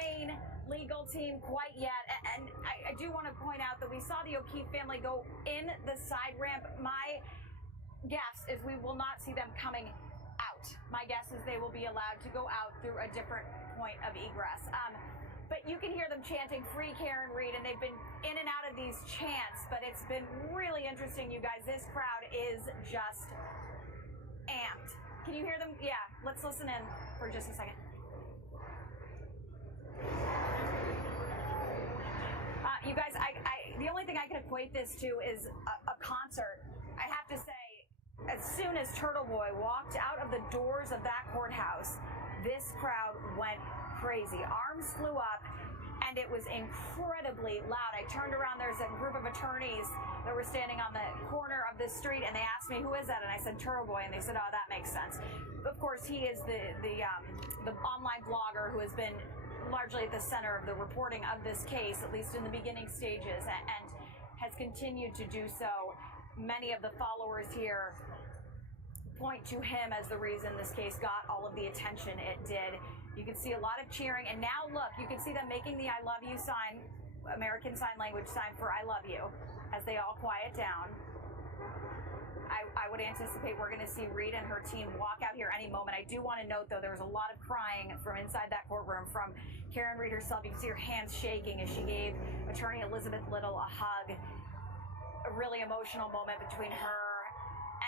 main legal team quite yet, and I do want to point out that we saw the O'Keefe family go in the side ramp. My guess is we will not see them coming out. My guess is they will be allowed to go out through a different point of egress. But you can hear them chanting "Free Karen Read," and they've been in and out of these chants, but it's been really interesting, you guys. This crowd is just amped. Can you hear them? Yeah, let's listen in for just a second. You guys, the only thing I can equate this to is a concert. I have to say, as soon as Turtle Boy walked out of the doors of that courthouse, this crowd went crazy. Arms flew up, and it was incredibly loud. I turned around, there's a group of attorneys that were standing on the corner of this street, and they asked me, "Who is that?" And I said, "Turtle Boy," and they said, "Oh, that makes sense." Of course, he is the online blogger who has been largely at the center of the reporting of this case, at least in the beginning stages, and has continued to do so. Many of the followers here point to him as the reason this case got all of the attention it did. You can see a lot of cheering, and now look, you can see them making the "I love you" sign, American Sign Language sign for "I love you," as they all quiet down. I would anticipate we're going to see Reed and her team walk out here any moment. I do want to note, though, there was a lot of crying from inside that courtroom from Karen Reed herself. You can see her hands shaking as she gave attorney Elizabeth Little a hug. A really emotional moment between her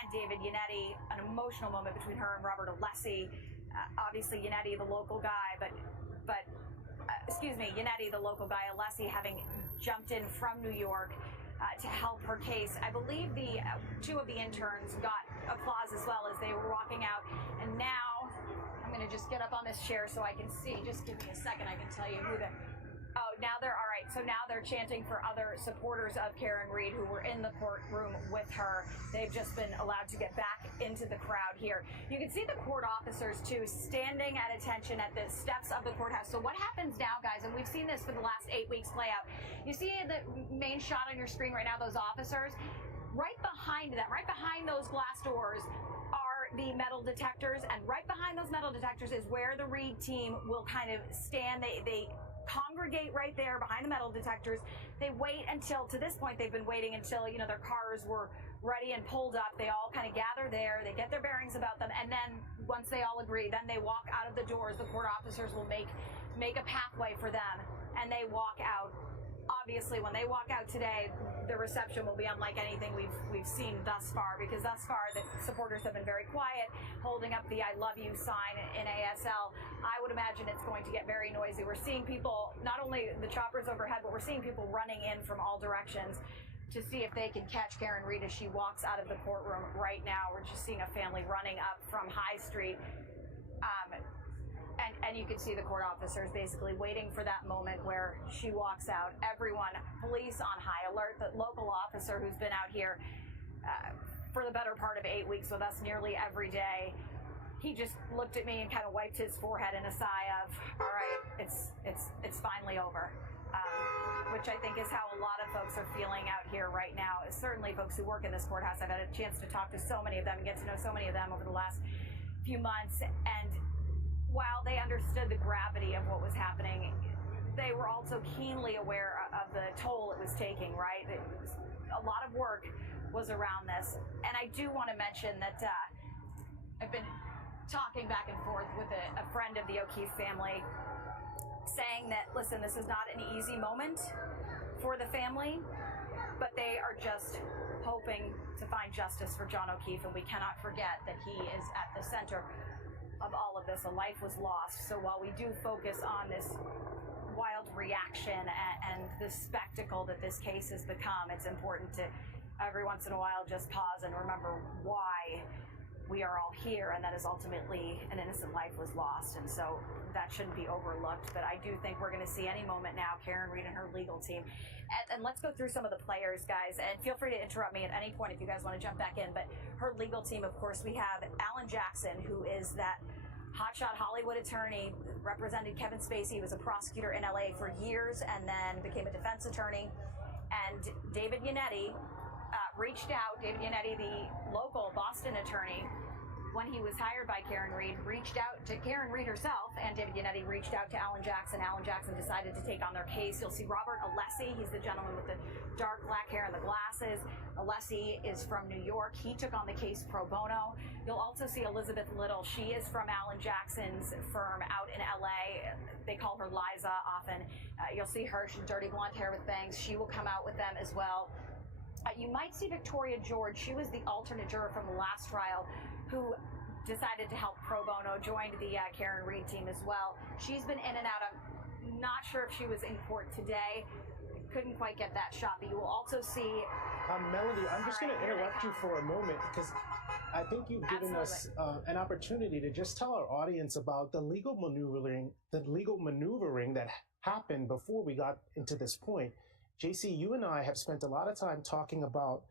and David Yannetti, an emotional moment between her and Robert Alessi. Obviously, Yannetti, the local guy, Yannetti, the local guy, Alessi having jumped in from New York to help her case. I believe the two of the interns got applause as well as they were walking out. And now I'm going to just get up on this chair so I can see. Just give me a second. I can tell you who the. Oh, now they're all right. So now they're chanting for other supporters of Karen Reed who were in the courtroom with her. They've just been allowed to get back into the crowd here. You can see the court officers, too, standing at attention at the steps of the courthouse. So what happens now, guys, and we've seen this for the last 8 weeks play out. You see the main shot on your screen right now, those officers? Right behind them, right behind those glass doors, are the metal detectors. And right behind those metal detectors is where the Reed team will kind of stand. They congregate right there behind the metal detectors. They wait until, to this point, they've been waiting until, their cars were ready and pulled up. They all kind of gather there. They get their bearings about them. And then once they all agree, then they walk out of the doors. The court officers will make a pathway for them, and they walk out. Obviously, when they walk out today, the reception will be unlike anything we've seen thus far, because thus far the supporters have been very quiet, holding up the "I love you" sign in ASL. I would imagine it's going to get very noisy. We're seeing people, not only the choppers overhead, but we're seeing people running in from all directions to see if they can catch Karen Reed as she walks out of the courtroom right now. We're just seeing a family running up from High Street. And you can see the court officers basically waiting for that moment where she walks out. Everyone, police on high alert. The local officer who's been out here for the better part of 8 weeks with us nearly every day, he just looked at me and kind of wiped his forehead in a sigh of, all right, it's finally over. Which I think is how a lot of folks are feeling out here right now. Certainly folks who work in this courthouse. I've had a chance to talk to so many of them and get to know so many of them over the last few months. And while they understood the gravity of what was happening, they were also keenly aware of the toll it was taking, right? A lot of work was around this. And I do want to mention that I've been talking back and forth with a friend of the O'Keefe family, saying that, listen, this is not an easy moment for the family, but they are just hoping to find justice for John O'Keefe, and we cannot forget that he is at the center of all of this. A life was lost. So while we do focus on this wild reaction and the spectacle that this case has become, it's important to every once in a while just pause and remember why we are all here, and that is ultimately an innocent life was lost. And so that shouldn't be overlooked. But I do think we're going to see any moment now Karen Reed and her legal team. And let's go through some of the players, guys, and feel free to interrupt me at any point if you guys want to jump back in. But her legal team, of course, we have Alan Jackson, who is that hotshot Hollywood attorney, represented Kevin Spacey. He was a prosecutor in LA for years and then became a defense attorney. And David Yannetti reached out, David Yannetti, the local Boston attorney, when he was hired by Karen Reed, reached out to Karen Reed herself, and David Yannetti reached out to Alan Jackson. Alan Jackson decided to take on their case. You'll see Robert Alessi. He's the gentleman with the dark black hair and the glasses. Alessi is from New York. He took on the case pro bono. You'll also see Elizabeth Little. She is from Alan Jackson's firm out in LA. They call her Liza often. You'll see her. She's dirty blonde hair with bangs. She will come out with them as well. You might see Victoria George. She was the alternate juror from the last trial who decided to help pro bono, joined the Karen Reed team as well. She's been in and out. I'm not sure if she was in court today. Couldn't quite get that shot, but you will also see... Melody, I'm just going to interrupt you for a moment because I think you've given us an opportunity to just tell our audience about the legal maneuvering that happened before we got into this point. JC, you and I have spent a lot of time talking about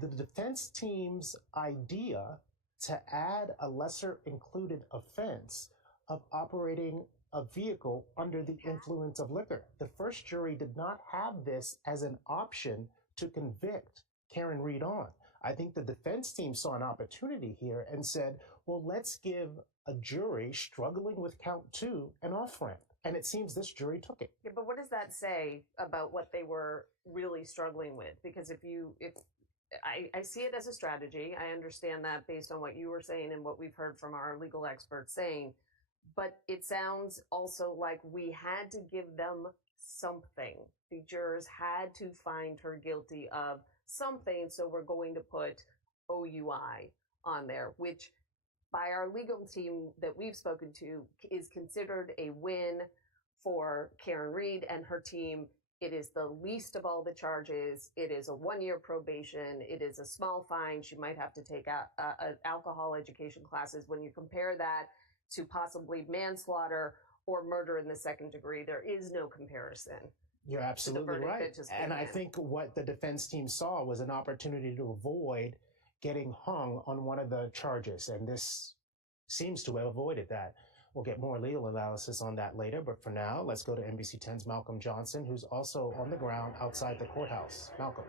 the defense team's idea to add a lesser included offense of operating a vehicle under the influence of liquor. The first jury did not have this as an option to convict Karen Reed on. I think the defense team saw an opportunity here and said, well, let's give a jury struggling with count 2 an off-ramp. And it seems this jury took it. Yeah, but what does that say about what they were really struggling with? Because I see it as a strategy. I understand that based on what you were saying and what we've heard from our legal experts saying. But it sounds also like we had to give them something. The jurors had to find her guilty of something, so we're going to put OUI on there, which by our legal team that we've spoken to is considered a win for Karen Reed and her team. It is the least of all the charges. It is a 1-year probation. It is a small fine. She might have to take alcohol education classes. When you compare that to possibly manslaughter or murder in the second degree, there is no comparison. You're absolutely right. And I think what the defense team saw was an opportunity to avoid getting hung on one of the charges. And this seems to have avoided that. We'll get more legal analysis on that later. But for now, let's go to NBC 10's Malcolm Johnson, who's also on the ground outside the courthouse. Malcolm.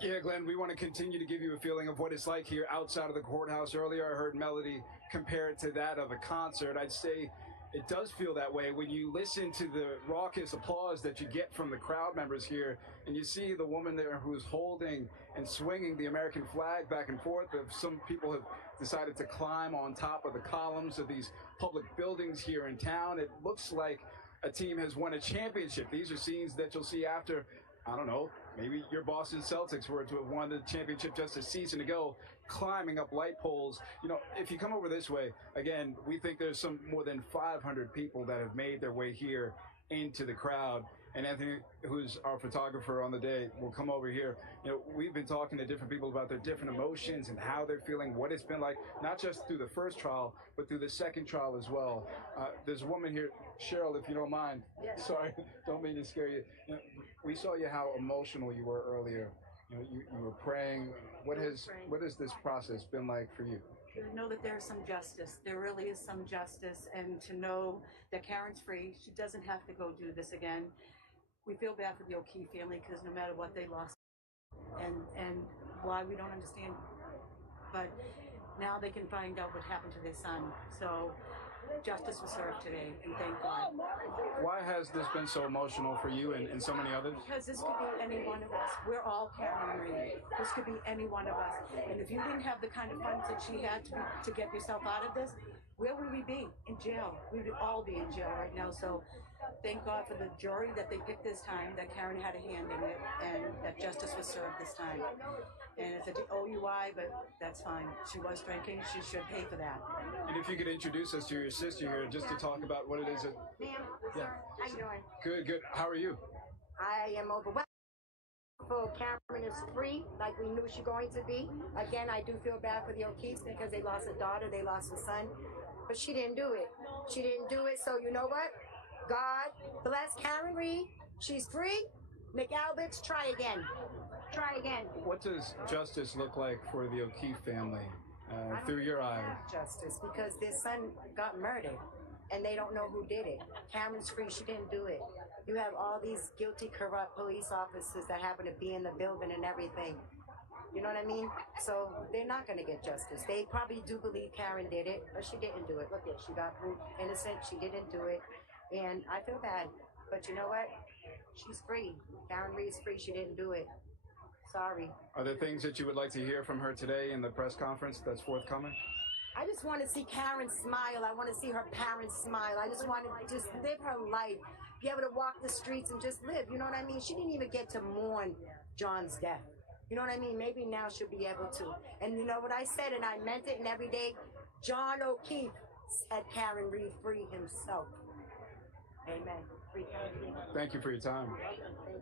Yeah, Glenn, we want to continue to give you a feeling of what it's like here outside of the courthouse. Earlier, I heard Melody compare it to that of a concert. I'd say it does feel that way when you listen to the raucous applause that you get from the crowd members here, and you see the woman there who's holding and swinging the American flag back and forth. Some people have decided to climb on top of the columns of these public buildings here in town. It looks like a team has won a championship. These are scenes that you'll see after, I don't know, maybe your Boston Celtics were to have won the championship just a season ago, climbing up light poles. You know, if you come over this way, again, we think there's some more than 500 people that have made their way here into the crowd. And Anthony, who's our photographer on the day, will come over here. You know, we've been talking to different people about their different emotions and how they're feeling, what it's been like, not just through the first trial, but through the second trial as well. There's a woman here, Cheryl, if you don't mind. Yes. Sorry, don't mean to scare you. You know, we saw you how emotional you were earlier. You know, you were praying. What has this process been like for you? To know that there's some justice. There really is some justice, and to know that Karen's free. She doesn't have to go do this again. We feel bad for the O'Keefe family because no matter what they lost, and why we don't understand, but now they can find out what happened to their son. So justice was served today, and thank God. Why has this been so emotional for you and so many others? Because this could be any one of us. We're all Karen Reed. This could be any one of us. And if you didn't have the kind of funds that she had to get yourself out of this, where would we be? In jail. We would all be in jail right now. So thank God for the jury that they picked this time, that Karen had a hand in it, and that justice was served this time. And it's an OUI, but that's fine. She was drinking. She should pay for that. And if you could introduce us to your sister here, just to talk about what it is. Ma'am, yeah. How you doing? Good, good. How are you? I am overwhelmed. Cameron is free, like we knew she going to be. Again, I do feel bad for the O'Keefes because they lost a daughter, they lost a son. But she didn't do it. She didn't do it, so you know what? God bless Karen Reed. She's free. McAlbert's, try again. Try again. What does justice look like for the O'Keefe family through your eyes? Justice, because their son got murdered, and they don't know who did it. Karen's free. She didn't do it. You have all these guilty, corrupt police officers that happen to be in the building and everything. You know what I mean? So they're not going to get justice. They probably do believe Karen did it, but she didn't do it. Look at, she got proved innocent. She didn't do it. And I feel bad. But you know what? She's free. Karen Reed's free. She didn't do it. Sorry. Are there things that you would like to hear from her today in the press conference that's forthcoming? I just want to see Karen smile. I want to see her parents smile. I just want to just live her life, be able to walk the streets and just live. You know what I mean? She didn't even get to mourn John's death. You know what I mean? Maybe now she'll be able to. And you know what I said, and I meant it, and every day, John O'Keefe set Karen Reed free himself. Amen. Free Karen Reed. Thank you for your time.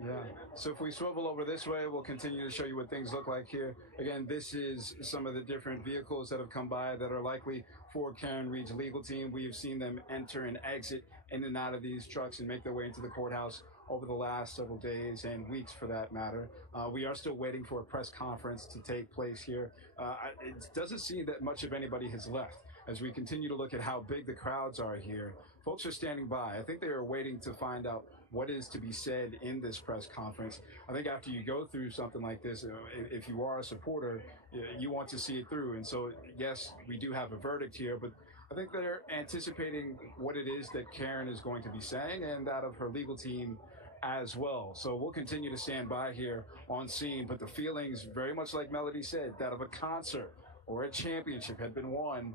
Yeah. So if we swivel over this way, we'll continue to show you what things look like here. Again, this is some of the different vehicles that have come by that are likely for Karen Reed's legal team. We've seen them enter and exit in and out of these trucks and make their way into the courthouse over the last several days and weeks, for that matter. We are still waiting for a press conference to take place here. It doesn't seem that much of anybody has left. As we continue to look at how big the crowds are here, folks are standing by. I think they are waiting to find out what is to be said in this press conference. I think after you go through something like this, if you are a supporter, you want to see it through. And so, yes, we do have a verdict here, but I think they're anticipating what it is that Karen is going to be saying and that of her legal team as well. So we'll continue to stand by here on scene, but the feelings, very much like Melody said, that of a concert or a championship had been won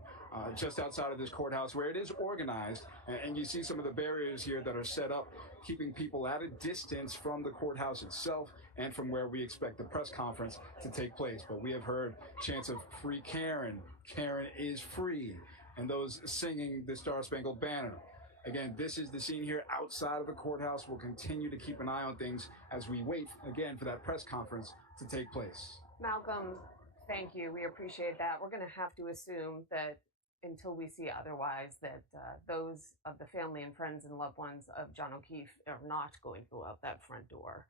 just outside of this courthouse where it is organized. And you see some of the barriers here that are set up, keeping people at a distance from the courthouse itself and from where we expect the press conference to take place. But we have heard chants of "Free Karen," "Karen is free," and those singing the Star Spangled Banner. Again, this is the scene here outside of the courthouse. We'll continue to keep an eye on things as we wait, again, for that press conference to take place. Malcolm, thank you. We appreciate that. We're going to have to assume that until we see otherwise, that those of the family and friends and loved ones of John O'Keefe are not going to go out that front door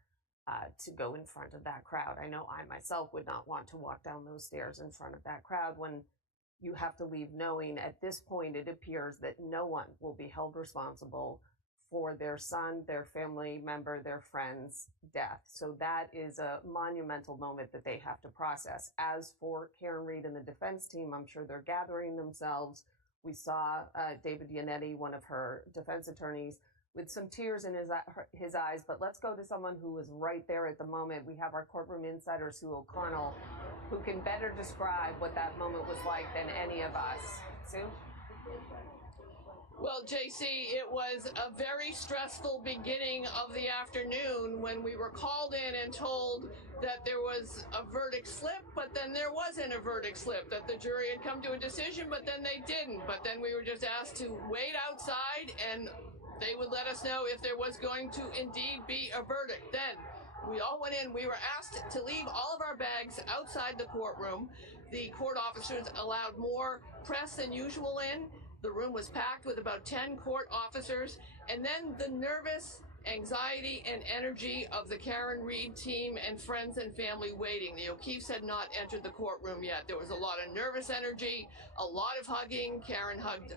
to go in front of that crowd. I know I myself would not want to walk down those stairs in front of that crowd when you have to leave knowing at this point it appears that no one will be held responsible for their son, their family member, their friend's death. So that is a monumental moment that they have to process. As for Karen Reed and the defense team, I'm sure they're gathering themselves. We saw David Yannetti, one of her defense attorneys, with some tears in his eyes. But let's go to someone who was right there at the moment. We have our courtroom insider, Sue O'Connell, who can better describe what that moment was like than any of us. Sue? Well, JC, it was a very stressful beginning of the afternoon when we were called in and told that there was a verdict slip, but then there wasn't a verdict slip, that the jury had come to a decision, but then they didn't. But then we were just asked to wait outside and they would let us know if there was going to indeed be a verdict. Then we all went in. We were asked to leave all of our bags outside the courtroom. The court officers allowed more press than usual in. The room was packed with about 10 court officers, and then the nervous anxiety and energy of the Karen Reed team and friends and family waiting. The O'Keefes had not entered the courtroom yet. There was a lot of nervous energy, a lot of hugging. Karen hugged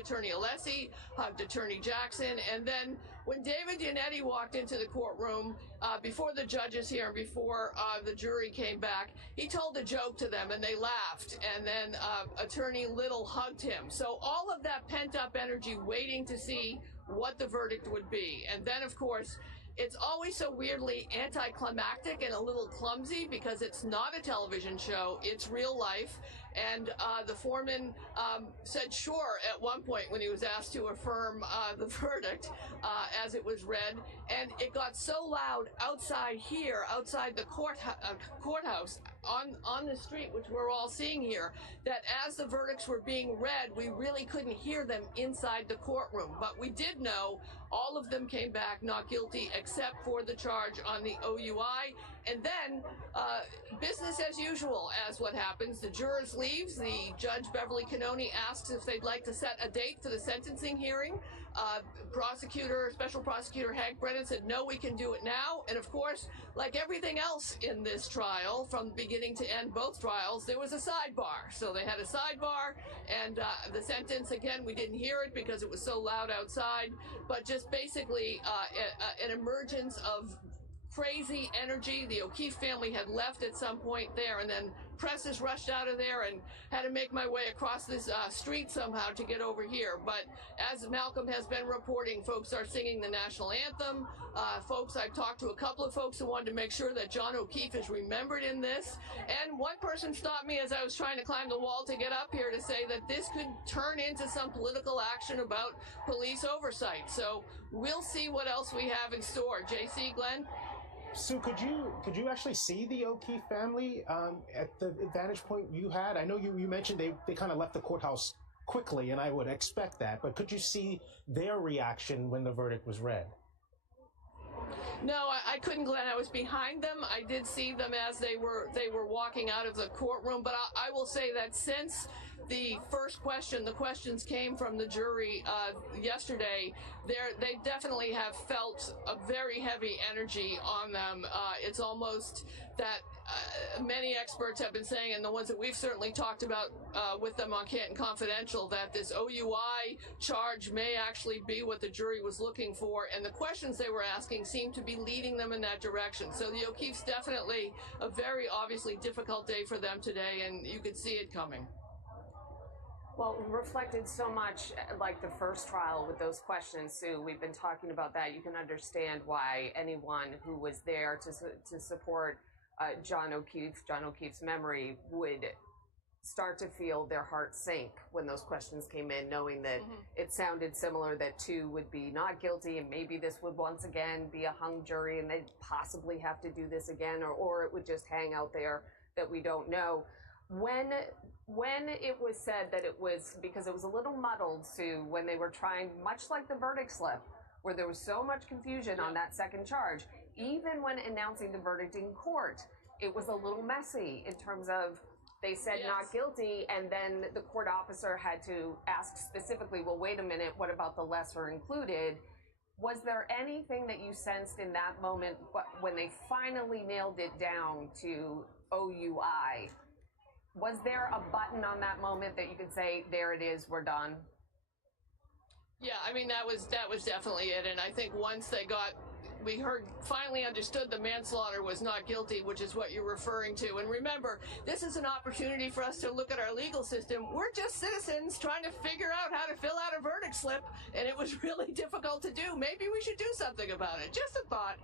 Attorney Alessi, hugged Attorney Jackson, and then when David Yannetti walked into the courtroom before the judges here and before the jury came back, he told a joke to them and they laughed, and then Attorney Little hugged him. So all of that pent-up energy waiting to see what the verdict would be. And then, of course, it's always so weirdly anticlimactic and a little clumsy because it's not a television show, it's real life. And the foreman said sure at one point when he was asked to affirm the verdict as it was read. And it got so loud outside here, outside the courthouse, on the street, which we're all seeing here, that as the verdicts were being read, we really couldn't hear them inside the courtroom. But we did know all of them came back not guilty except for the charge on the OUI. And then business as usual as what happens. The jurors leaves. The judge, Beverly Cannoni, asks if they'd like to set a date for the sentencing hearing. Special prosecutor Hank Brennan said, no, we can do it now. And of course, like everything else in this trial, from beginning to end, both trials, there was a sidebar. So they had a sidebar, and the sentence, again, we didn't hear it because it was so loud outside, but just basically an emergence of crazy energy. The O'Keefe family had left at some point there, and then presses rushed out of there and had to make my way across this street somehow to get over here. But as Malcolm has been reporting, folks are singing the national anthem. Folks, I've talked to a couple of folks who wanted to make sure that John O'Keefe is remembered in this. And one person stopped me as I was trying to climb the wall to get up here to say that this could turn into some political action about police oversight. So we'll see what else we have in store. JC, Glenn? Sue, could you actually see the O'Keefe family at the vantage point you had? I know you mentioned they kind of left the courthouse quickly, and I would expect that, but could you see their reaction when the verdict was read? No, I couldn't, Glenn. I was behind them. I did see them as they were walking out of the courtroom, but I will say that since the first question, the questions came from the jury yesterday, they definitely have felt a very heavy energy on them. It's almost that many experts have been saying, and the ones that we've certainly talked about with them on Canton Confidential, that this OUI charge may actually be what the jury was looking for, and the questions they were asking seemed to be leading them in that direction. So the O'Keefe's definitely a very obviously difficult day for them today, and you could see it coming. Well, reflected so much like the first trial with those questions, Sue. We've been talking about that. You can understand why anyone who was there to support John O'Keefe's memory would start to feel their heart sink when those questions came in, knowing that it sounded similar, that 2 would be not guilty, and maybe this would once again be a hung jury and they'd possibly have to do this again, or it would just hang out there, that we don't know. When it was said that it was, because it was a little muddled, Sue, when they were trying, much like the verdict slip, where there was so much confusion on that second charge, even when announcing the verdict in court, it was a little messy in terms of they said not guilty, and then the court officer had to ask specifically, well, wait a minute, what about the lesser included? Was there anything that you sensed in that moment when they finally nailed it down to OUI? Was there a button on that moment that you could say, there it is, we're done? Yeah, I mean, that was definitely it. And I think once we finally understood the manslaughter was not guilty, which is what you're referring to. And remember, this is an opportunity for us to look at our legal system. We're just citizens trying to figure out how to fill out a verdict slip, and it was really difficult to do. Maybe we should do something about it. Just a thought.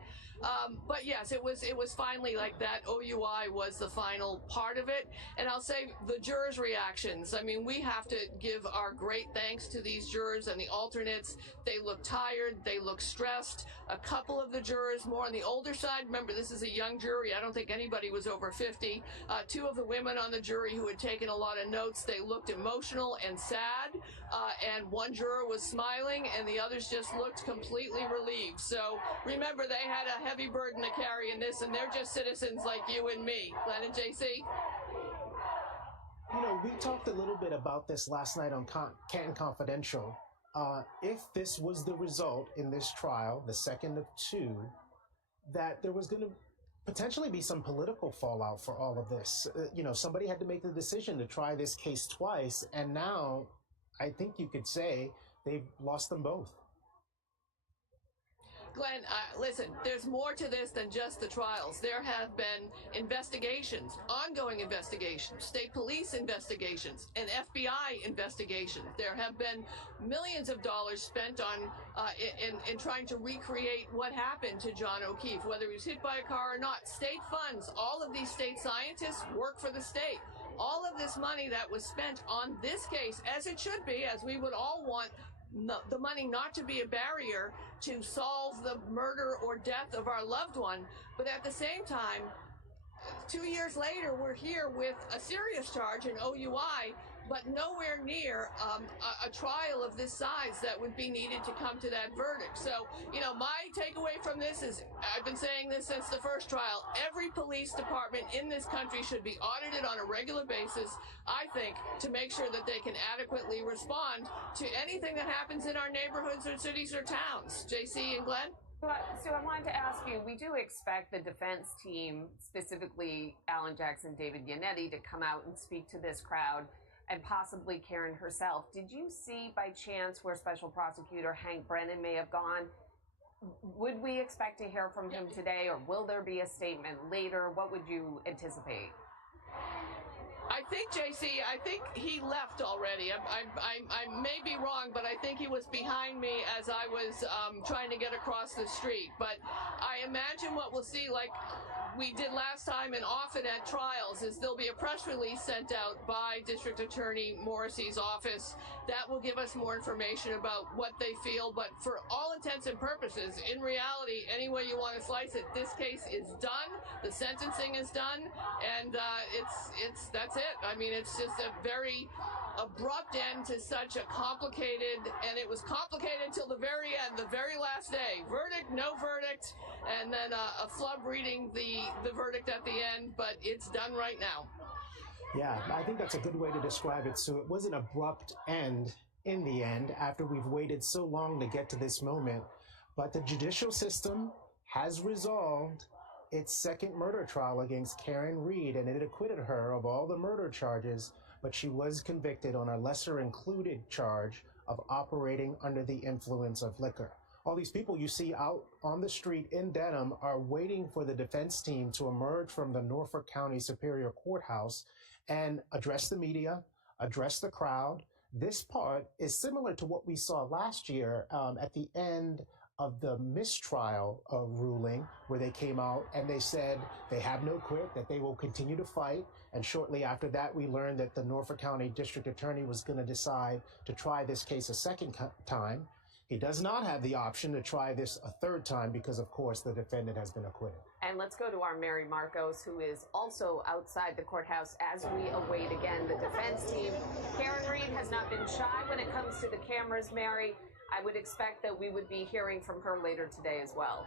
But yes, it was finally like that. OUI was the final part of it. And I'll say the jurors' reactions. I mean, we have to give our great thanks to these jurors and the alternates. They look tired. They look stressed. A couple of the jurors more on the older side. Remember, this is a young jury. I don't think anybody was over 50. 2 of the women on the jury who had taken a lot of notes, they looked emotional and sad. And one juror was smiling, and the others just looked completely relieved. So remember, they had a heavy burden to carry in this, and they're just citizens like you and me. Glenn and JC? You know, we talked a little bit about this last night on Canton Confidential. If this was the result in this trial, the second of 2, that there was going to potentially be some political fallout for all of this. You know, somebody had to make the decision to try this case twice, and now I think you could say they've lost them both. Glenn, listen, there's more to this than just the trials. There have been investigations, ongoing investigations, state police investigations, and FBI investigations. There have been millions of dollars spent on in trying to recreate what happened to John O'Keefe, whether he was hit by a car or not. State funds, all of these state scientists work for the state. All of this money that was spent on this case, as it should be, as we would all want the money not to be a barrier to solve the murder or death of our loved one. But at the same time, 2 years later, we're here with a serious charge in OUI, but nowhere near a trial of this size that would be needed to come to that verdict. So, you know, my takeaway from this is, I've been saying this since the first trial, every police department in this country should be audited on a regular basis, I think, to make sure that they can adequately respond to anything that happens in our neighborhoods or cities or towns. JC and Glenn? So I wanted to ask you, we do expect the defense team, specifically Alan Jackson, David Yannetti, to come out and speak to this crowd, and possibly Karen herself. Did you see by chance where Special Prosecutor Hank Brennan may have gone? Would we expect to hear from him today, or will there be a statement later? What would you anticipate? I think, JC, I think he left already. I may be wrong, but I think he was behind me as I was trying to get across the street. But I imagine what we'll see, like we did last time and often at trials, is there'll be a press release sent out by District Attorney Morrissey's office that will give us more information about what they feel. But for all intents and purposes, in reality, any way you want to slice it, this case is done. The sentencing is done, and that's it. I mean, it's just a very abrupt end to such a complicated, and it was complicated till the very end, the very last day. Verdict, no verdict, and then a flub reading the verdict at the end, but it's done right now. Yeah, I think that's a good way to describe it. So it was an abrupt end in the end after we've waited so long to get to this moment. But the judicial system has resolved its second murder trial against Karen Reed, and it acquitted her of all the murder charges, but she was convicted on a lesser included charge of operating under the influence of liquor. All these people you see out on the street in Dedham are waiting for the defense team to emerge from the Norfolk County Superior Courthouse and address the media, address the crowd. This part is similar to what we saw last year at the end of the mistrial ruling, where they came out and they said they have no quit, that they will continue to fight. And shortly after that, we learned that the Norfolk County District Attorney was going to decide to try this case a second time. He does not have the option to try this a third time because, of course, the defendant has been acquitted. And let's go to our Mary Marcos, who is also outside the courthouse as we await again the defense team. Karen Reed has not been shy when it comes to the cameras, Mary. I would expect that we would be hearing from her later today as well.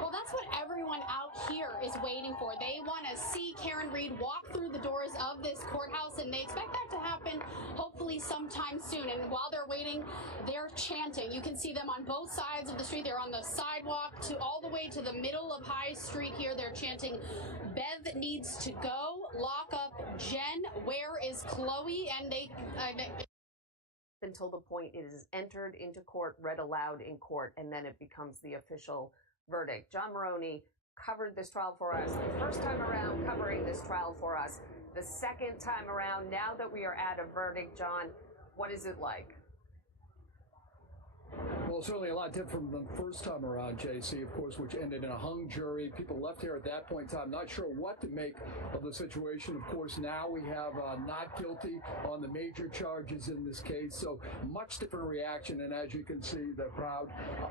Well, that's what everyone out here is waiting for. They want to see Karen Reed walk through the doors of this courthouse, and they expect that to happen hopefully sometime soon. And while they're waiting, they're chanting. You can see them on both sides of the street. They're on the sidewalk to all the way to the middle of High Street here. They're chanting, "Bev needs to go. Lock up Jen. Where is Chloe?" And they until the point it is entered into court, read aloud in court, and then it becomes the official verdict. John Maroney covered this trial for us the first time around, covering this trial for us the second time around. Now that we are at a verdict, John, what is it like? Well, certainly a lot different from the first time around, JC, of course, which ended in a hung jury. People left here at that point in time not sure what to make of the situation. Of course, now we have not guilty on the major charges in this case, so much different reaction. And as you can see, the crowd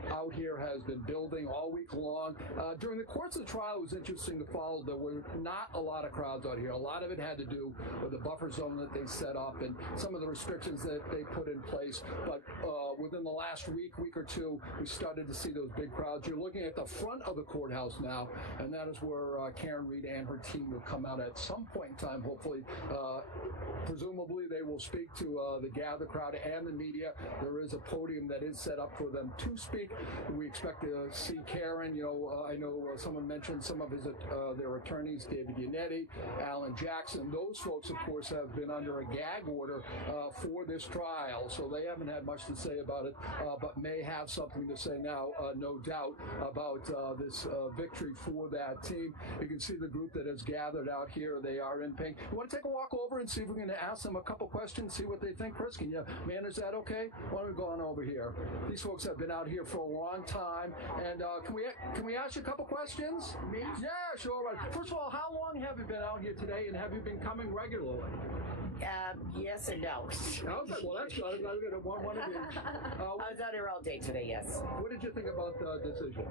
out here has been building all week long. During the course of the trial, it was interesting to follow. There were not a lot of crowds out here. A lot of it had to do with the buffer zone that they set up and some of the restrictions that they put in place. But within the last week or two, we started to see those big crowds. You're looking at the front of the courthouse now, and that is where Karen Reed and her team will come out at some point in time, hopefully. Presumably, they will speak to the gathered crowd and the media. There is a podium that is set up for them to speak. We expect to see Karen. I know someone mentioned some of their attorneys, David Yannetti, Alan Jackson. Those folks, of course, have been under a gag order for this trial, so they haven't had much to say about it, but may have something to say now, no doubt, about this victory for that team. You can see the group that has gathered out here. They are in pink. You want to take a walk over and see if we're going to ask them a couple questions, see what they think? Chris, can you manage that okay? Why don't we go on over here? These folks have been out here for a long time, and can we ask you a couple questions? Me? Yeah, sure. First of all, how long have you been out here today, and have you been coming regularly? Yes and no. Okay, well, that's good. One of each. I was out here all day today, yes. What did you think about the decision?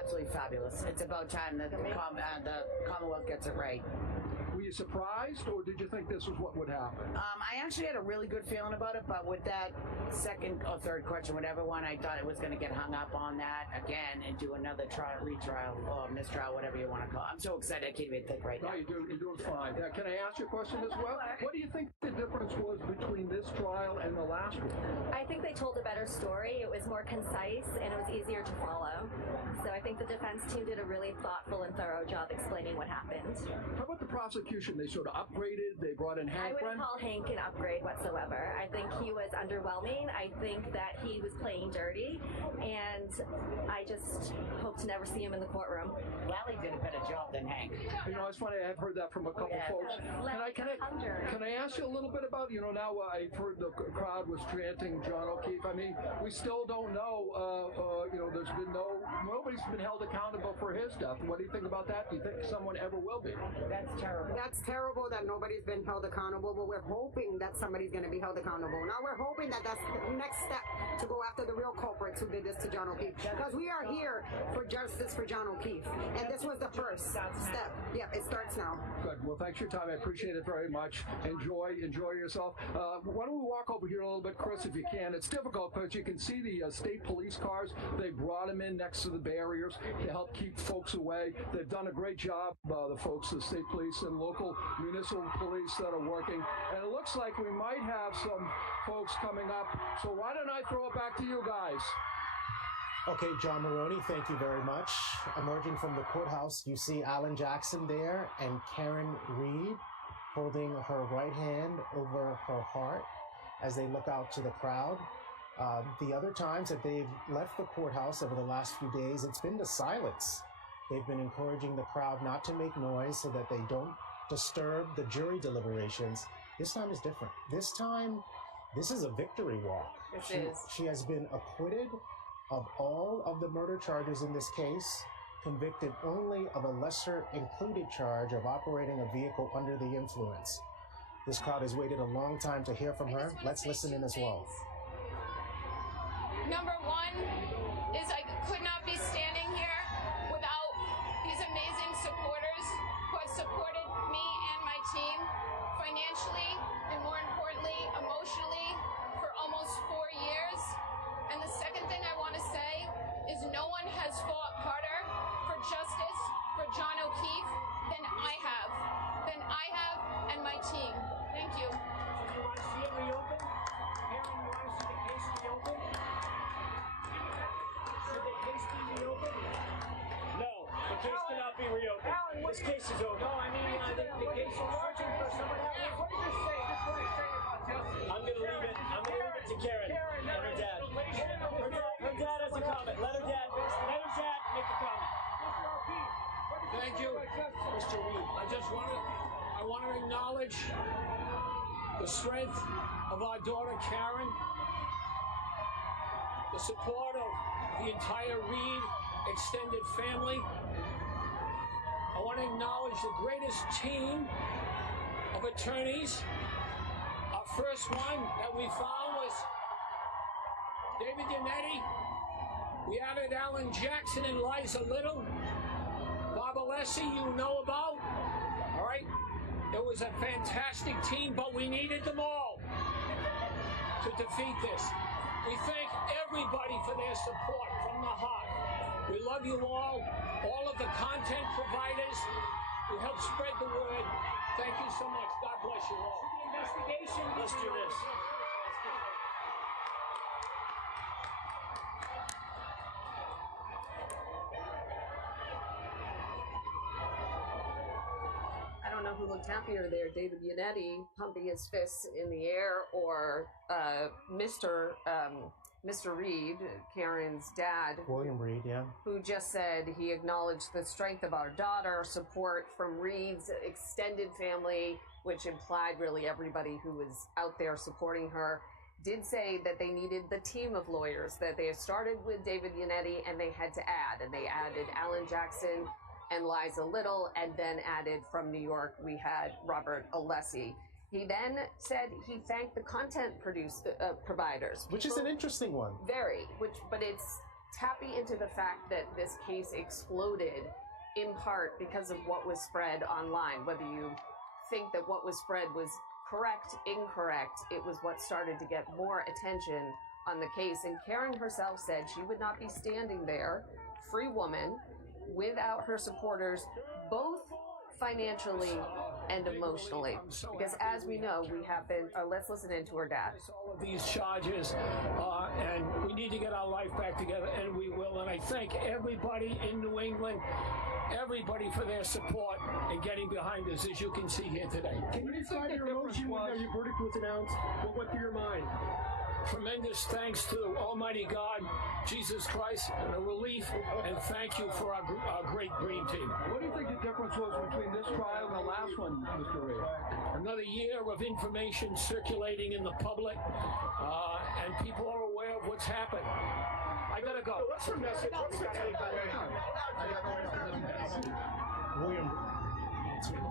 Absolutely fabulous. It's about time that the Commonwealth gets it right. Were you surprised, or did you think this was what would happen? I actually had a really good feeling about it, but with that second or third question, whatever one, I thought it was going to get hung up on that again and do another trial, retrial, or mistrial, whatever you want to call it. I'm so excited I can't even think right now. You're doing fine. Can I ask you a question as well? What do you think the difference was between this trial and the last one? I think they told a better story. It was more concise and it was easier to follow. So I think the defense team did a really thoughtful and thorough job explaining what happened. How about the prosecution? They sort of upgraded. They brought in Hank. I wouldn't call Hank an upgrade whatsoever. I think he was underwhelming. I think that he was playing dirty, and I just hope to never see him in the courtroom. Lally did a better job than Hank. You know, I just want to have heard that from a couple folks. Can I ask you a little bit about, you know, now I've heard the crowd was chanting John O'Keefe. I mean, we still don't know, you know, nobody's been held accountable for his death. What do you think about that? Do you think someone ever will be? That's terrible. That's terrible that nobody's been held accountable, but we're hoping that somebody's going to be held accountable. Now we're hoping that that's the next step to go after the real culprits who did this to John O'Keefe. Because we are here for justice for John O'Keefe. And this was the first step. Yep, it starts now. Good. Well, thanks for your time. I appreciate it very much. Enjoy yourself. Why don't we walk over here a little bit, Chris, if you can. It's difficult because you can see the state police cars. They brought them in next to the barriers to help keep folks away. They've done a great job, the folks, the state police and local municipal police that are working. And it looks like we might have some folks coming up. So why don't I throw it back to you guys? Okay, John Maroney, thank you very much. Emerging from the courthouse, you see Alan Jackson there and Karen Reed holding her right hand over her heart as they look out to the crowd. The other times that they've left the courthouse over the last few days, it's been to silence. They've been encouraging the crowd not to make noise so that they don't disturb the jury deliberations. This time is different. This time, this is a victory walk. She has been acquitted of all of the murder charges in this case, convicted only of a lesser included charge of operating a vehicle under the influence. This crowd has waited a long time to hear from her. Let's listen in as well. Number one is I could not be standing here without these amazing supporters who have supported me and my team financially and, more importantly, emotionally for almost 4 years. And the second thing I want to say is no one has fought harder for justice for John O'Keefe than I have and my team. Thank you. Do you want to see it reopened? Karen, you want to see the case reopened? Should the case be reopened? No, the case cannot be reopened. This case is over. No, I mean, the case is searching for someone else. What did you say? Just what you say about justice. I'm going to leave it to Karen and her dad. Her dad has a comment. Let her dad make a comment. Thank you, Mr. Reed. I want to acknowledge the strength of our daughter Karen, the support of the entire Reed extended family. I want to acknowledge the greatest team of attorneys. Our first one that we found was David Yannetti. We added Alan Jackson and Liza Little. Bob Alessi, you know about. All right? It was a fantastic team, but we needed them all to defeat this. We thank everybody for their support from the heart. We love you all of the content providers who help spread the word. Thank you so much. God bless you all. The investigation. Let's do this. Who looked happier there, David Yannetti pumping his fists in the air, or Mr. Reed, Karen's dad, William Reed, yeah, who just said he acknowledged the strength of our daughter, support from Reed's extended family, which implied really everybody who was out there supporting her. Did say that they needed the team of lawyers, that they had started with David Yannetti and they had to add, and they added Alan Jackson and Liza Little, and then added from New York, we had Robert Alessi. He then said he thanked the content providers. Which is an interesting one. Very, but it's tapping into the fact that this case exploded in part because of what was spread online. Whether you think that what was spread was correct, incorrect, it was what started to get more attention on the case. And Karen herself said she would not be standing there, free woman, without her supporters, both financially and emotionally. Because as we know, we have been, let's listen into her dad. All of these charges, and we need to get our life back together, and we will. And I thank everybody in New England, everybody for their support and getting behind us, as you can see here today. Can you describe your emotion when your verdict was announced? What went through your mind? Tremendous thanks to Almighty God, Jesus Christ, and a relief, and thank you for our great Green Team. What do you think the difference was between this trial and the last one, Mr. Reed? Another year of information circulating in the public, and people are aware of what's happened. I gotta go. What's your message? What's your take on William,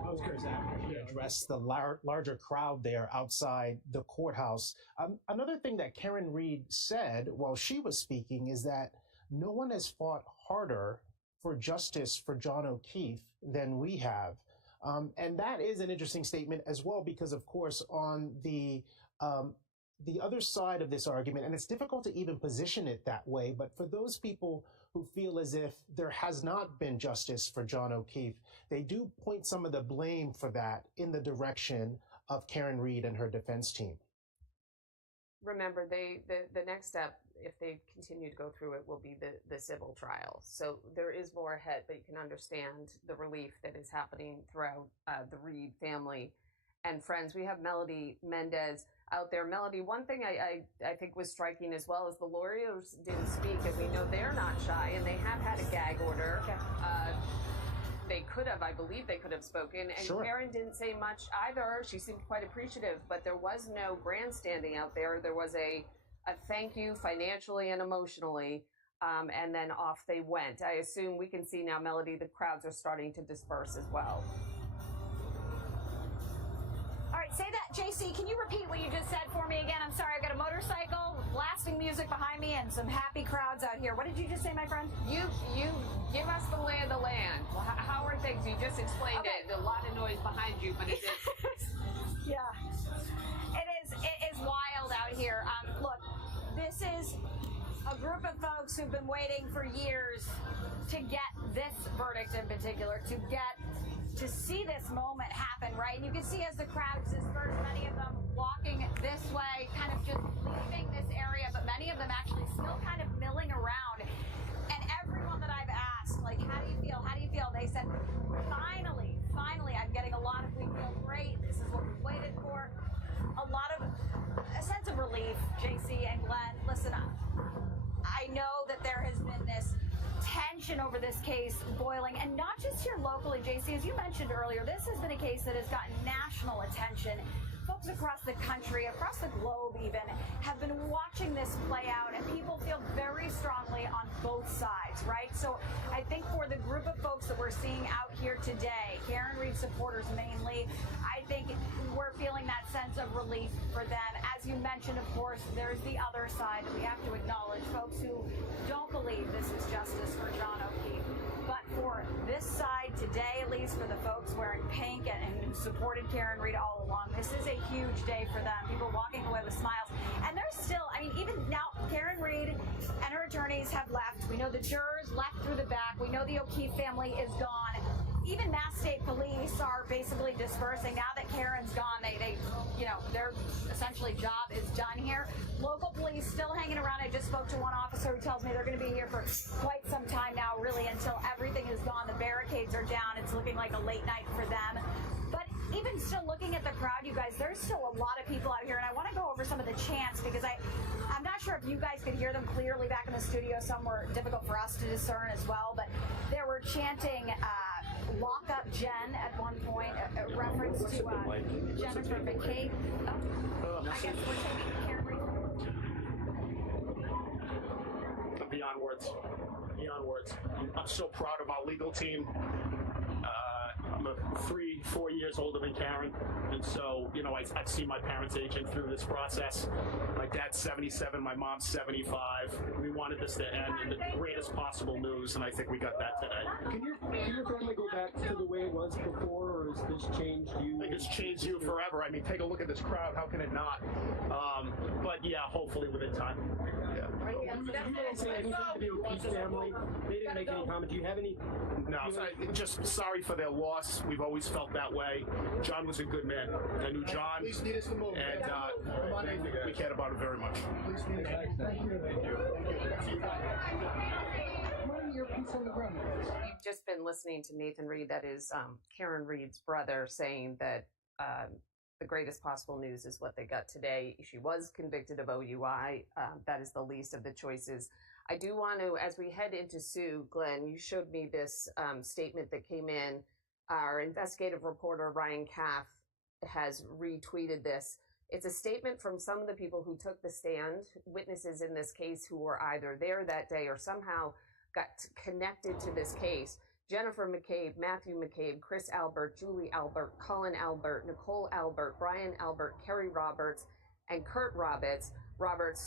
I was curious after he addressed the larger crowd there outside the courthouse. Another thing that Karen Reed said while she was speaking is that no one has fought harder for justice for John O'Keefe than we have. And that is an interesting statement as well, because of course on the other side of this argument, and it's difficult to even position it that way, but for those people who feel as if there has not been justice for John O'Keefe, they do point some of the blame for that in the direction of Karen Reed and her defense team. Remember, the next step, if they continue to go through it, will be the civil trial. So there is more ahead, but you can understand the relief that is happening throughout the Reed family and friends. We have Melody Mendez out there. Melody, one thing I think was striking as well is the lawyers didn't speak, and we know they're not shy, and they have had a gag order. They could have, I believe they could have spoken, and Sure. Karen didn't say much either. She seemed quite appreciative, but there was no grandstanding out there. There was a thank you financially and emotionally, and then off they went. I assume we can see now, Melody, the crowds are starting to disperse as well. All right, say that, JC. Can you repeat what you just said for me again? I'm sorry, I've got a motorcycle, blasting music behind me, and some happy crowds out here. What did you just say, my friend? You give us the lay of the land. How are things? You just explained it. A lot of noise behind you, but is it? Yeah, it is wild out here. Look, this is a group of folks who've been waiting for years to get this verdict in particular, to see this moment happen, right? And you can see as the crowds disperse, many of them walking this way, kind of just leaving this area, but many of them actually still kind of milling around. And everyone that I've asked, like, how do you feel? How do you feel? They said, finally, I'm getting a lot of, we feel great. This is what we waited for. A sense of relief, JC and Glenn. Listen, I know that there has been this tension over this case boiling, and not just here locally, JC. As you mentioned earlier, this has been a case that has gotten national attention. Folks across the country, across the globe even, have been watching this play out, and people feel very strongly on both sides, right? So I think for the group of folks that we're seeing out here today, Karen Reed supporters mainly, I think we're feeling that sense of relief for them. As you mentioned, of course, there's the other side that we have to acknowledge, folks who don't believe this is justice for John O'Keefe. But for this side today, at least for the folks wearing pink and who supported Karen Reed all along, this is a huge day for them. People walking away with smiles. And there's still, I mean, even now, Karen Reed and her attorneys have left. We know the jurors left through the back. We know the O'Keefe family is gone. Even Mass State Police are basically dispersing. Now that Karen's gone, they their essentially job is done here. Local police still hanging around. I just spoke to one officer who tells me they're going to be here for quite some time now, really, until everything is gone. The barricades are down. It's looking like a late night for them. But even still looking at the crowd, you guys, there's still a lot of people out here, and I want to go over some of the chants because I'm not sure if you guys could hear them clearly back in the studio. Some were difficult for us to discern as well, but they were chanting "Lock Up Jen" at one point, a reference to Jennifer McCabe. I guess we're taking Karen Reed. Beyond words. I'm so proud of our legal team. I'm 3-4 years older than Karen, and so I've seen my parents aging through this process. My dad's 77, my mom's 75. We wanted this to end in the greatest possible news, and I think we got that today. Can your family go back to the way it was before, or has this changed you? I think it's changed you forever. I mean, take a look at this crowd. How can it not? But yeah, hopefully within time. Yeah. You didn't say anything to the O'Keefe family. They didn't make any comment. Do you have any? No, just sorry for their loss. We've always felt that way. John was a good man. I knew John, and we cared about him very much. You've just been listening to Nathan Reed, that is Karen Reed's brother, saying that the greatest possible news is what they got today. She was convicted of OUI. That is the least of the choices. I do want to, as we head into Sue, Glenn, you showed me this statement that came in. Our investigative reporter, Ryan Kath, has retweeted this. It's a statement from some of the people who took the stand, witnesses in this case who were either there that day or somehow got connected to this case. Jennifer McCabe, Matthew McCabe, Chris Albert, Julie Albert, Colin Albert, Nicole Albert, Brian Albert, Kerry Roberts, and Kurt Roberts.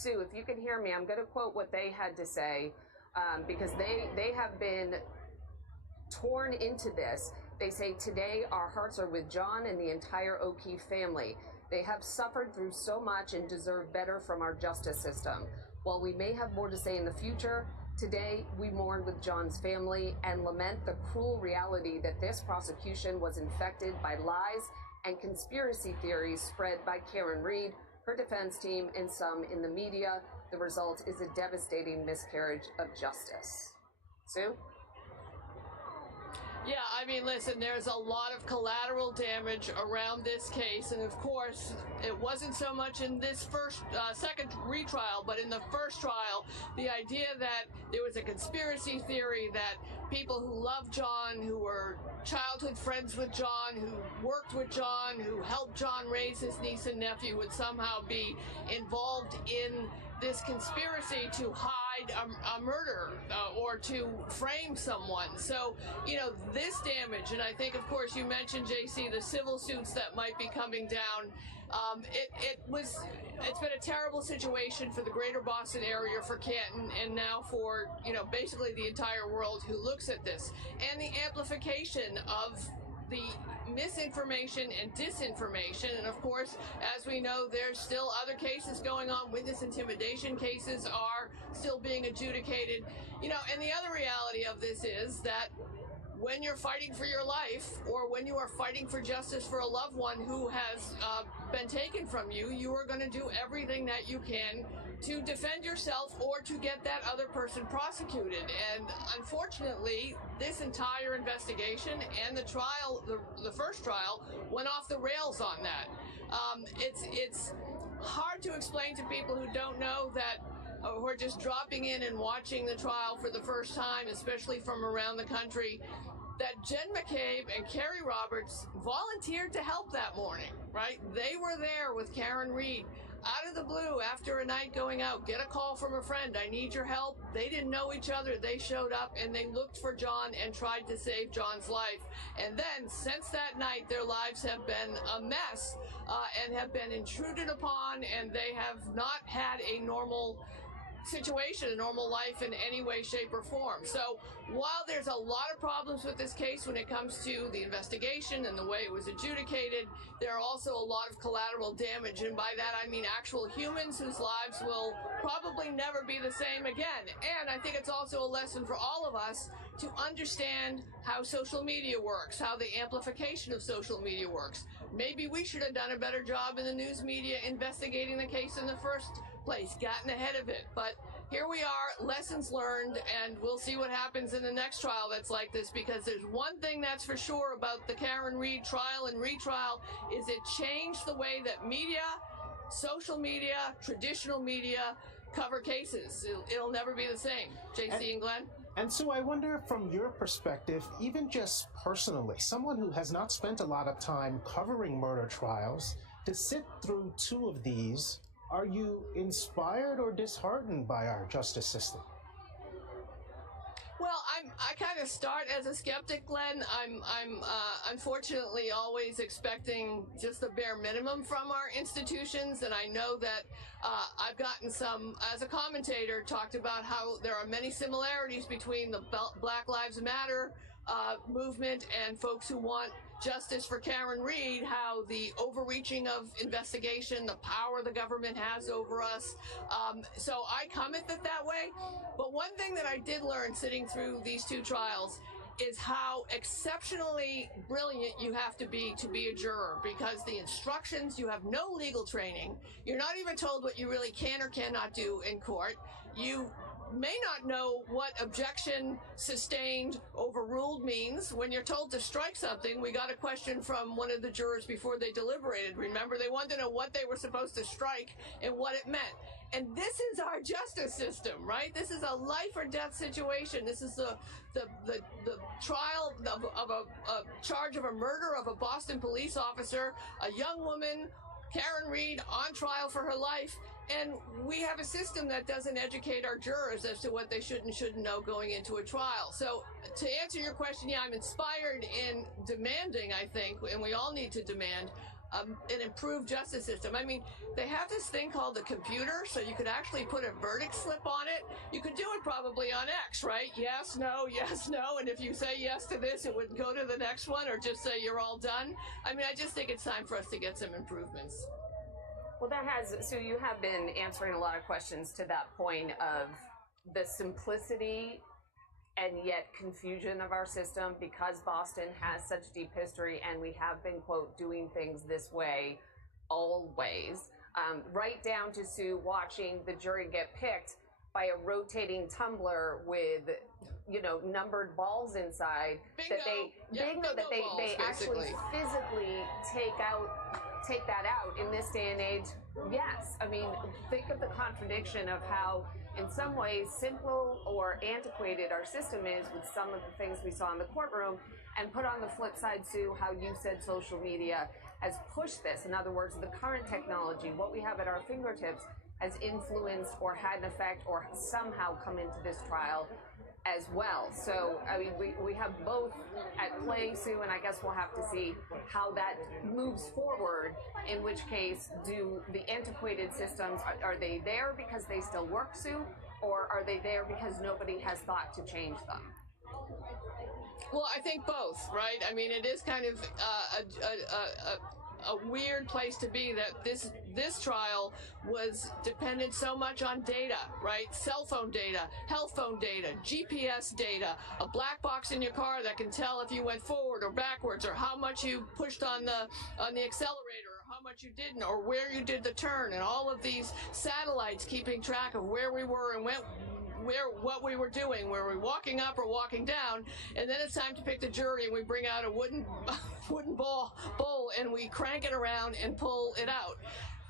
Sue, if you can hear me, I'm going to quote what they had to say because they have been torn into this. They say, today our hearts are with John and the entire O'Keefe family. They have suffered through so much and deserve better from our justice system. While we may have more to say in the future, today we mourn with John's family and lament the cruel reality that this prosecution was infected by lies and conspiracy theories spread by Karen Reed, her defense team, and some in the media. The result is a devastating miscarriage of justice. Sue? Yeah, I mean, listen, there's a lot of collateral damage around this case, and of course, it wasn't so much in this second retrial, but in the first trial, the idea that there was a conspiracy theory that people who loved John, who were childhood friends with John, who worked with John, who helped John raise his niece and nephew would somehow be involved in this conspiracy to hide a murder or to frame someone. So, you know, this damage, and I think, of course, you mentioned, JC, the civil suits that might be coming down. It's been a terrible situation for the greater Boston area, for Canton, and now for, you know, basically the entire world who looks at this. And the amplification of the misinformation and disinformation. And of course, as we know, there's still other cases going on. Witness intimidation cases are still being adjudicated. You know, and the other reality of this is that when you're fighting for your life, or when you are fighting for justice for a loved one who has been taken from you, you are going to do everything that you can to defend yourself or to get that other person prosecuted. And unfortunately, this entire investigation and the trial, the first trial, went off the rails on that. It's hard to explain to people who don't know that, who are just dropping in and watching the trial for the first time, especially from around the country, that Jen McCabe and Kerry Roberts volunteered to help that morning, right? They were there with Karen Reed. Out of the blue, after a night going out, get a call from a friend, I need your help. They didn't know each other. They showed up and they looked for John and tried to save John's life. And then, since that night, their lives have been a mess and have been intruded upon, and they have not had a normal situation, a normal life in any way, shape, or form. So while there's a lot of problems with this case when it comes to the investigation and the way it was adjudicated, there are also a lot of collateral damage, and by that I mean actual humans whose lives will probably never be the same again. And I think it's also a lesson for all of us to understand how social media works, how the amplification of social media works. Maybe we should have done a better job in the news media investigating the case in the first place, gotten ahead of it. But here we are, lessons learned, and we'll see what happens in the next trial that's like this, because there's one thing that's for sure about the Karen Reed trial and retrial, is it changed the way that media, social media, traditional media cover cases. It'll never be the same. JC and Glenn? And so I wonder, from your perspective, even just personally, someone who has not spent a lot of time covering murder trials, to sit through two of these, are you inspired or disheartened by our justice system? Well, I kind of start as a skeptic, Glenn. I'm unfortunately always expecting just the bare minimum from our institutions, and I know that I've gotten some, as a commentator, talked about how there are many similarities between the Black Lives Matter movement and folks who want justice for Karen Reed, how the overreaching of investigation, the power the government has over us. So I come at it that way. But one thing that I did learn sitting through these two trials is how exceptionally brilliant you have to be a juror, because the instructions, you have no legal training. You're not even told what you really can or cannot do in court. You may not know what objection sustained overruled means. When you're told to strike something, we got a question from one of the jurors before they deliberated. Remember, they wanted to know what they were supposed to strike and what it meant. And this is our justice system, right? This is a life or death situation. This is the trial of a charge of a murder of a Boston police officer, a young woman, Karen Reed, on trial for her life. And we have a system that doesn't educate our jurors as to what they should and shouldn't know going into a trial. So to answer your question, yeah, I'm inspired in demanding, I think, and we all need to demand an improved justice system. I mean, they have this thing called the computer, so you could actually put a verdict slip on it. You could do it probably on X, right? Yes, no, and if you say yes to this, it would go to the next one, or just say you're all done. I mean, I just think it's time for us to get some improvements. Well, so you have been answering a lot of questions to that point of the simplicity and yet confusion of our system, because Boston has such deep history and we have been, quote, doing things this way always, right down to Sue watching the jury get picked by a rotating tumbler with, you know, numbered balls inside. Bingo. That they actually physically take that out in this day and age. Yes, I mean, think of the contradiction of how, in some ways, simple or antiquated our system is with some of the things we saw in the courtroom, and put on the flip side, Sue, how you said social media has pushed this. In other words, the current technology, what we have at our fingertips, has influenced or had an effect or somehow come into this trial as well. So, I mean, we have both at play, Sue, and I guess we'll have to see how that moves forward, in which case, do the antiquated systems, are they there because they still work, Sue, or are they there because nobody has thought to change them? Well, I think both, right? I mean, it is kind of a weird place to be, that this trial was dependent so much on data, right? Cell phone data, health phone data, GPS data, a black box in your car that can tell if you went forward or backwards, or how much you pushed on the accelerator, or how much you didn't, or where you did the turn, and all of these satellites keeping track of where we were and what we were doing, were we walking up or walking down. And then it's time to pick the jury, and we bring out a wooden bowl and we crank it around and pull it out.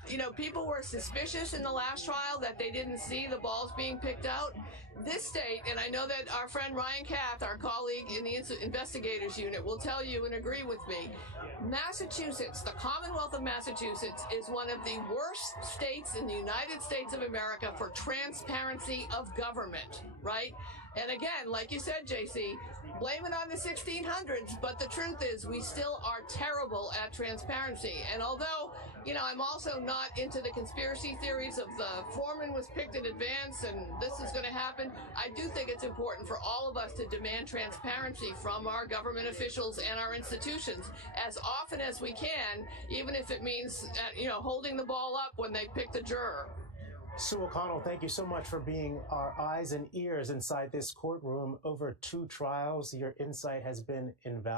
You know, people were suspicious in the last trial that they didn't see the balls being picked out. This state, and I know that our friend Ryan Kath, our colleague in the investigators unit, will tell you and agree with me, Massachusetts, the Commonwealth of Massachusetts, is one of the worst states in the United States of America for transparency of government, right? And again, like you said, JC, blame it on the 1600s, but the truth is we still are terrible at transparency. And although, you know, I'm also not into the conspiracy theories of the foreman was picked in advance and this is going to happen, I do think it's important for all of us to demand transparency from our government officials and our institutions as often as we can, even if it means, you know, holding the ball up when they pick the juror. Sue O'Connell, thank you so much for being our eyes and ears inside this courtroom over 2 trials. Your insight has been invaluable.